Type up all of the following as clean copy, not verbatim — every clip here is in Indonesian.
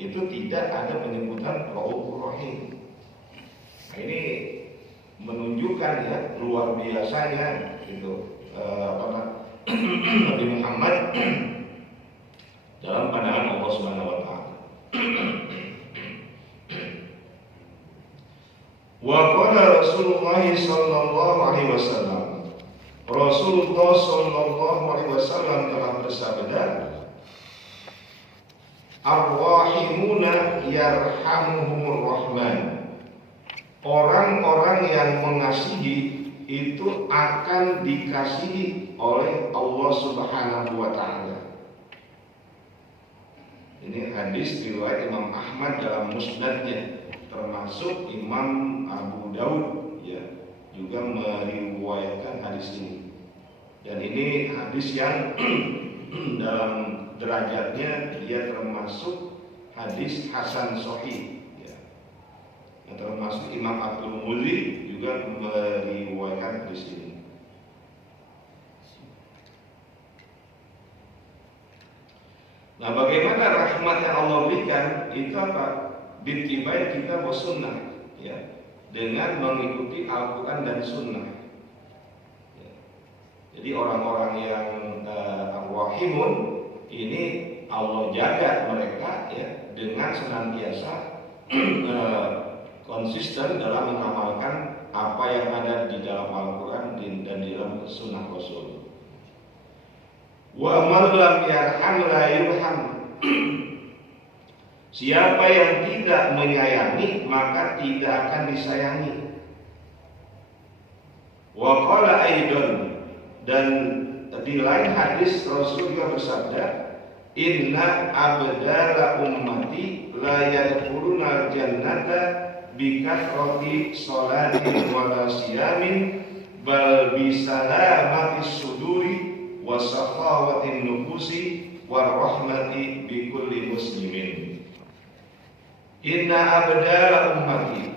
itu tidak ada penyebutan Raufur Rahim. Nah, ini menunjukkan ya luar biasanya gitu Nabi Muhammad dalam pandangan Allah Subhanahu wa taala. Wa qala Rasulullah sallallahu alaihi wasallam. Rasulullah sallallahu alaihi wasallam telah bersabda, Ar-rahimuna yarhamuhumur rahman. Orang-orang yang mengasihi itu akan dikasihi oleh Allah Subhanahu wa taala. Ini hadis riwayat Imam Ahmad dalam musnadnya, termasuk Imam Abu Daud ya juga meriwayatkan hadis ini. Dan ini hadis yang dalam derajatnya dia termasuk hadis hasan sahih ya. Yang termasuk Imam At-Tirmidzi juga meriwayatkan hadis ini. Nah, bagaimana rahmat yang Allah berikan itu apa? Bittibai kita sunnah ya, dengan mengikuti Al-Quran dan Sunnah ya. Jadi orang-orang yang ar-rahimun ini Allah jaga mereka ya dengan senantiasa konsisten dalam mengamalkan apa yang ada di dalam Al-Quran dan di dalam Sunnah Rasul. Wa man lam yarham la yurham. Siapa yang tidak menyayangi maka tidak akan disayangi. Wa qala aidan, dan di lain hadis Rasul juga bersabda, Inna abdala ummati la yadkhuluna al-jannata bi kathrati salatin wa la siyamin bal bi salamati suduri wa safawatin nufusi wa rahmati bi kulli muslimin. Inna abdala ummati,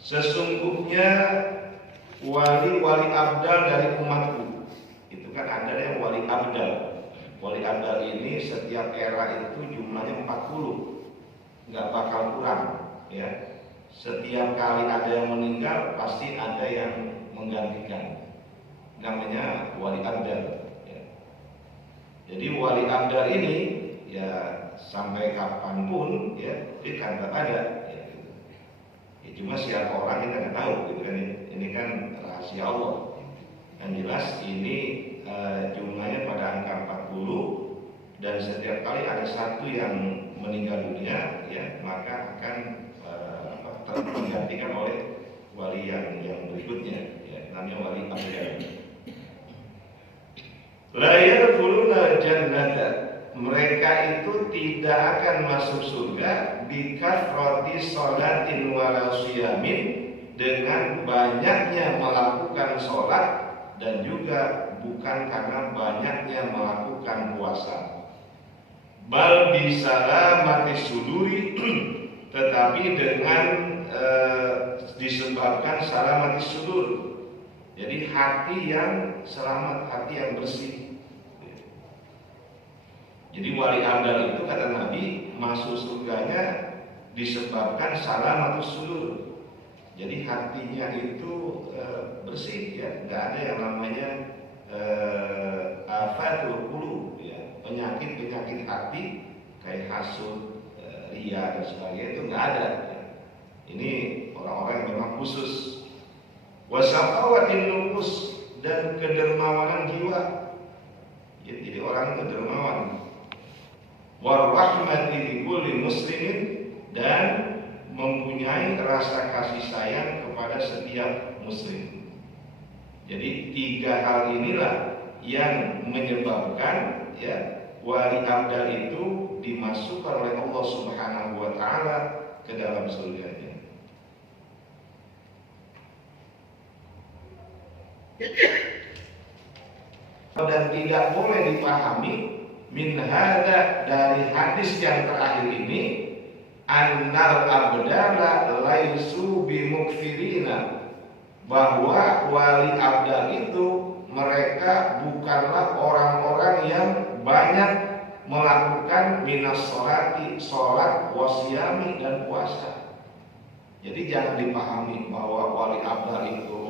sesungguhnya wali-wali abdal dari umatku. Itu kan ada yang wali abdal. Wali abdal ini setiap era itu jumlahnya 40, nggak bakal kurang ya. Setiap kali ada yang meninggal pasti ada yang menggantikan. Namanya wali abdal ya. Jadi wali abdal ini ya sampai kapanpun ya dia kan tetap ada ya, gitu. Ya, cuma siapa orang kita nggak tahu gitu kan, ini kan rahasia Allah. Yang jelas ini jumlahnya pada angka 40 dan setiap kali ada satu yang meninggal dunia ya maka akan tergantikan oleh wali yang berikutnya ya, namanya wali abdal. La yadkhuluna jannata, mereka itu tidak akan masuk surga bi kathrati sholatin wala siyamin, dengan banyaknya melakukan sholat dan juga bukan karena banyaknya melakukan puasa. Bal bi salamati suduri, tetapi dengan disebabkan salamati sudur, jadi hati yang selamat, hati yang bersih. Jadi wali abdal itu kata Nabi masuk surganya disebabkan salamatus sudur. Jadi hatinya itu bersih ya, nggak ada yang namanya afatul qulub ya, penyakit hati kayak hasud, ria dan sebagainya itu nggak ada. Ya. Ini orang-orang yang memang khusus. Wasaqawatin nufus, dan kedermawanan jiwa. Ya, jadi orang itu dermawan. Warahmati li kulli muslimin, dan mempunyai rasa kasih sayang kepada setiap muslim. Jadi tiga hal inilah yang menyebabkan ya wali abdal itu dimasukkan oleh Allah Subhanahu wa taala ke dalam surganya. Dan tidak boleh dipahami min hada, dari hadis yang terakhir ini, annal abdala laisu bimukfirina, bahwa wali abdal itu mereka bukanlah orang-orang yang banyak melakukan minas sholati, sholat, wasyami, dan puasa. Jadi jangan dipahami bahwa wali abdal itu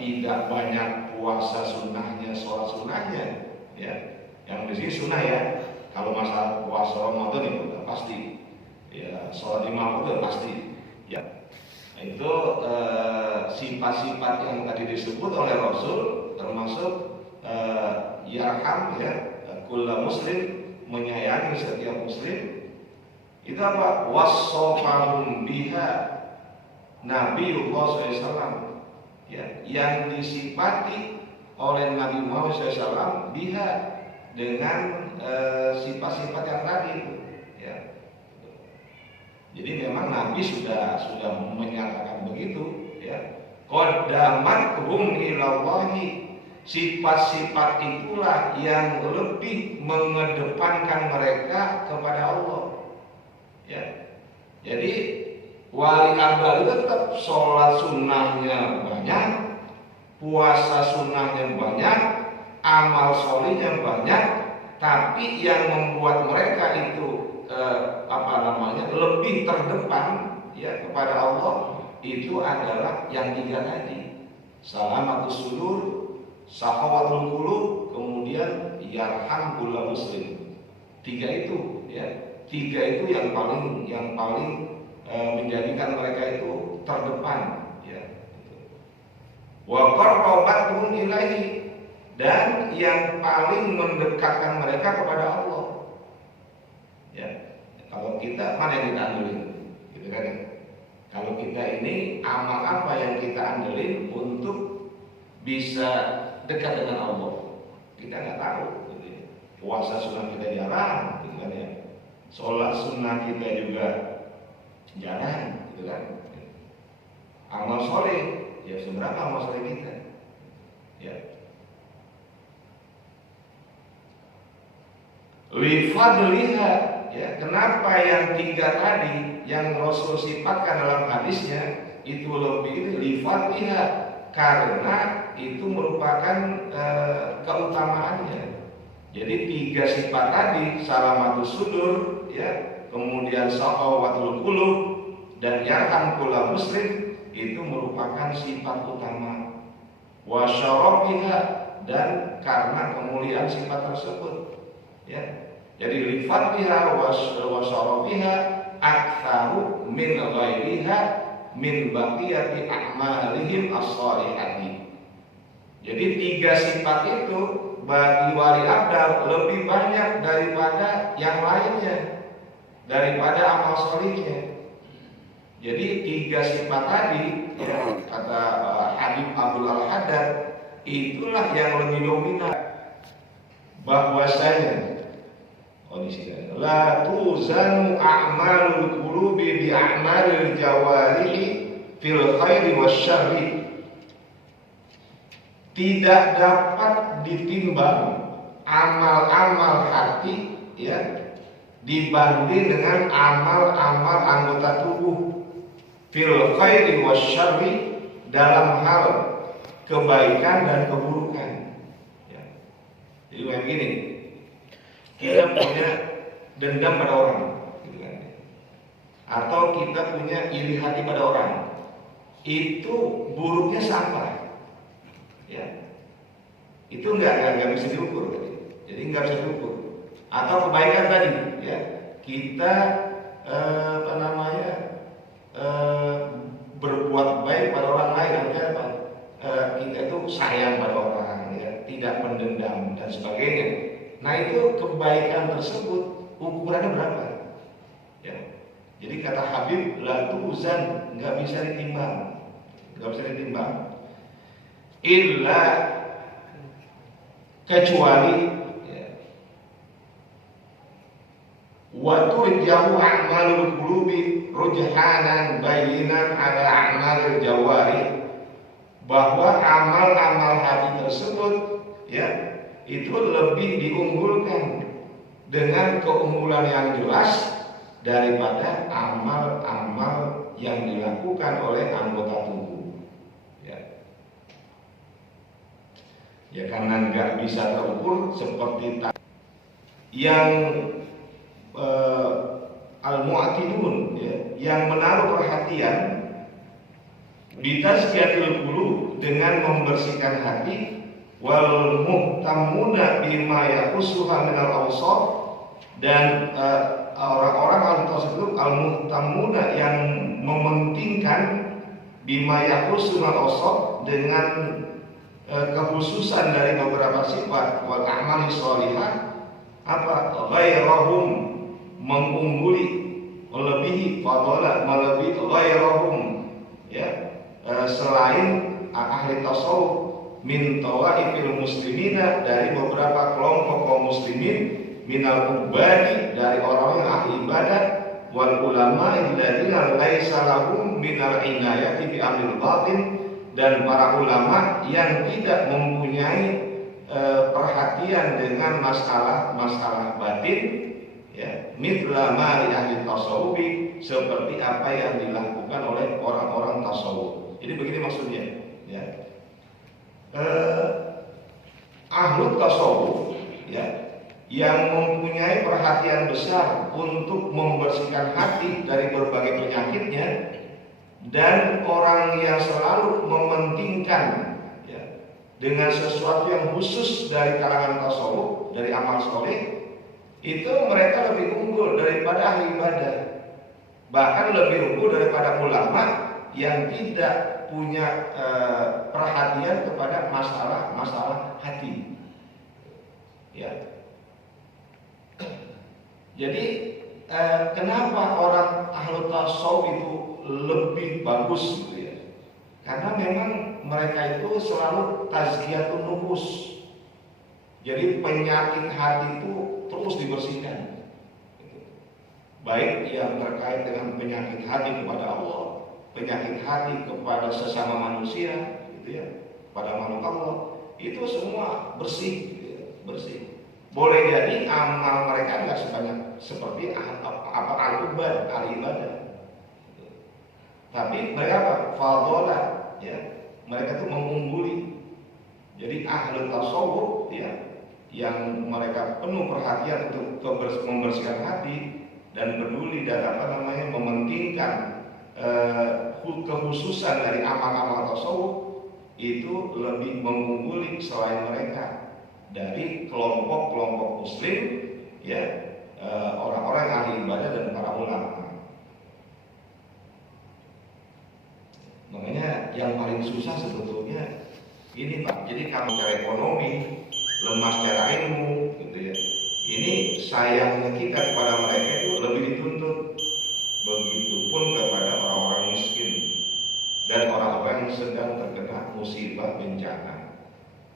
tidak banyak puasa sunnahnya, sholat sunnahnya, ya. Yang di sini sunnah ya. Kalau masalah puasa Ramadan itu udah pasti, ya. Sholat 5 waktu udah pasti, ya. Nah, itu sifat-sifat yang tadi disebut oleh Rasul, termasuk yarham, ya, kulla muslim, menyayangi setiap muslim. Itu apa? Wassofahum biha Nabiullah SAW, ya, yang disifati oleh Nabi Muhammad SAW biha dengan sifat-sifat yang tadi, ya. Jadi memang Nabi sudah menyatakan begitu, ya. Qaddamathum ilallahi, sifat-sifat itulah yang lebih mengedepankan mereka kepada Allah, ya. Jadi wali abdal itu tetap sholat sunnahnya banyak, puasa sunnahnya banyak, amal solihnya banyak, tapi yang membuat mereka itu lebih terdepan, ya, kepada Allah itu adalah yang 3 tadi: salamatus sudur, sahawatul qulub, kemudian yarham kulla muslim. 3 itu, ya, 3 itu yang paling menjadikan mereka itu terdepan, ya. Wa qarrabathum ilaihi, dan yang paling mendekatkan mereka kepada Allah, ya. Kalau kita mana yang kita andelin, gitu kan? Kalau kita ini amal apa yang kita andelin untuk bisa dekat dengan Allah, kita nggak tahu, gitu ya. Puasa sunnah kita jarang, gitu kan, ya. Sholat sunnah kita juga jarang, gitu kan. Amal soleh, ya, seberapa amal soleh kita, ya. Lifadliha, ya, kenapa yang 3 tadi yang Rasul sifatkan dalam hadisnya itu lebih lifadliha, karena itu merupakan keutamaannya. Jadi 3 sifat tadi, salamatus sudur, ya, kemudian sahawatul qulub, dan yarham kulla muslim, itu merupakan sifat utama. Wa syarafiha, dan karena kemuliaan sifat tersebut, ya. Jadi lifatiha wa syarafiha aktsaru min ghairiha min baqiyati a'malihim as-shalihati. Jadi 3 sifat itu bagi wali abdal lebih banyak daripada yang lainnya, daripada amal solihnya. Jadi 3 sifat tadi, ya, kata Habib Abdul Al-Haddad, itulah yang lebih dominan. Bahwasanya la tuzanu a'malul qulubi bi a'malil jawarihi fil khairi wasyarri, tidak dapat ditimbang amal-amal hati, ya, dibanding dengan amal-amal anggota tubuh, fil khairi wasyarri, dalam hal kebaikan dan keburukan, ya. Jadi kayak gini, kita punya dendam pada orang, gitu kan, atau kita punya iri hati pada orang, itu buruknya sama, ya. Itu nggak bisa diukur, jadi nggak bisa diukur. Atau kebaikan tadi, ya, kita berbuat baik pada orang lain, artinya apa? Kita itu sayang pada orang, ya, tidak mendendam dan sebagainya. Nah, itu kebaikan tersebut ukurannya berapa? Ya. Jadi kata Habib, la tuzan, nggak bisa ditimbang, illa, kecuali, ya, wa turjahu a'malul qulubi rujhanan bayinan ala a'malil jawari, bahwa amal-amal hati tersebut, ya, itu lebih diunggulkan dengan keunggulan yang jelas daripada amal-amal yang dilakukan oleh anggota tubuh, ya. Ya, karena nggak bisa terukur seperti yang al-mu'tidun, ya, yang menaruh perhatian bitazkiyatil qulub, dengan membersihkan hati, wal muhtamuna bima yakhussuha minal awsaf, dan orang-orang al-tasawuf al-muhtamuna yang mementingkan bima yakhussu minal awsaf, dengan kekhususan dari beberapa sifat, wal a'mali sholihah, apa ghairahum, mengungguli, melebihi fadalah, melebihi ghairahum, ya, selain ahli tasawuf, min tawaifil muslimina, dari beberapa kelompok kaum muslimin, minal ubadi, dari orang yang ahli ibadah, wal ulama alladziina laisa lahum minal inayati bi amril batin, dan para ulama yang tidak mempunyai perhatian dengan masalah batin, ya, mithla ma li ahli tasawufi, seperti apa yang dilakukan oleh orang-orang tasawuf. Jadi begini maksudnya, ya. Ahlu tasawuf, ya, yang mempunyai perhatian besar untuk membersihkan hati dari berbagai penyakitnya, dan orang yang selalu mementingkan, ya, dengan sesuatu yang khusus dari kalangan tasawuf, dari amal soleh, itu mereka lebih unggul daripada ahli ibadah, bahkan lebih unggul daripada ulama yang tidak punya perhatian kepada masalah hati, ya. Jadi kenapa orang ahlu tasawuf itu lebih bagus, gitu ya? Karena memang mereka itu selalu tazkiyatun nufus. Jadi penyakit hati itu terus dibersihkan, baik yang terkait dengan penyakit hati kepada Allah, penyakit hati kepada sesama manusia, gitu ya, pada makhluk Allah, itu semua bersih, gitu ya, bersih. Boleh jadi amal mereka nggak sebanyak seperti al-ubad, ahli ibadah, gitu. Tapi mereka apa? Fadholah, ya, mereka itu mengungguli. Jadi ahli tasawuf, ya, yang mereka penuh perhatian untuk membersihkan hati dan peduli dan mementingkan kekhususan dari amal-amal tasawuf, itu lebih mengungguli selain mereka dari kelompok-kelompok muslim, ya, orang-orang yang ahli ibadah dan para ulama. Makanya yang paling susah sebetulnya ini, Pak. Jadi kalau secara ekonomi lemah, secara ilmu, gitu ya, ini sayangnya kita kepada mereka itu lebih dituntut. Begitupun kepada orang-orang miskin dan orang-orang yang sedang terkena musibah bencana,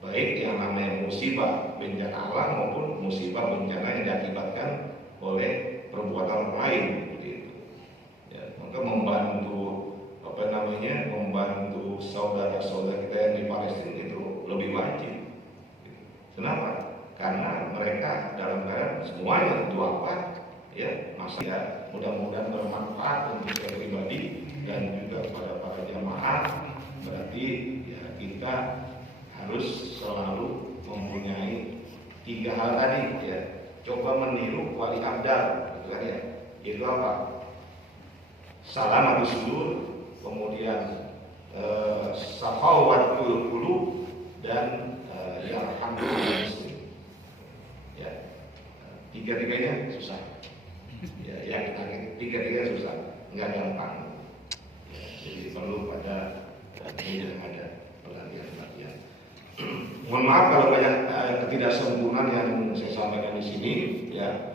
baik yang namanya musibah bencana alam maupun musibah bencana yang diakibatkan oleh perbuatan orang lain, begitu. Ya, maka membantu membantu saudara-saudara kita yang di Palestina itu lebih wajib. Kenapa? Karena mereka dalam keadaan semuanya duafa, ya, masih, ya, mudah-mudahan bermanfaat untuk saya pribadi dan juga pada para jamaah. Berarti, ya, kita harus selalu mempunyai 3 hal tadi, ya. Coba meniru wali abdal, gitu kan, ya. Itu apa? Salamatus sudur, kemudian safawatul qulub, dan yarhamul muslim. Ya, tiga-tiganya susah. Ya, yang tiga-tiganya susah, nggak gampang. Ya, jadi perlu pada yang ada pelatihan. Mohon maaf kalau banyak ketidaksempurnaan yang saya sampaikan di sini, ya.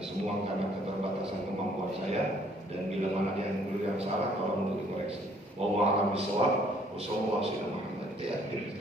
Semua karena keterbatasan kemampuan saya, dan bila mana yang keliru yang salah tolong untuk dikoreksi. Wallahu a'lam bishawab. Wassallallahu alaihi wasallam.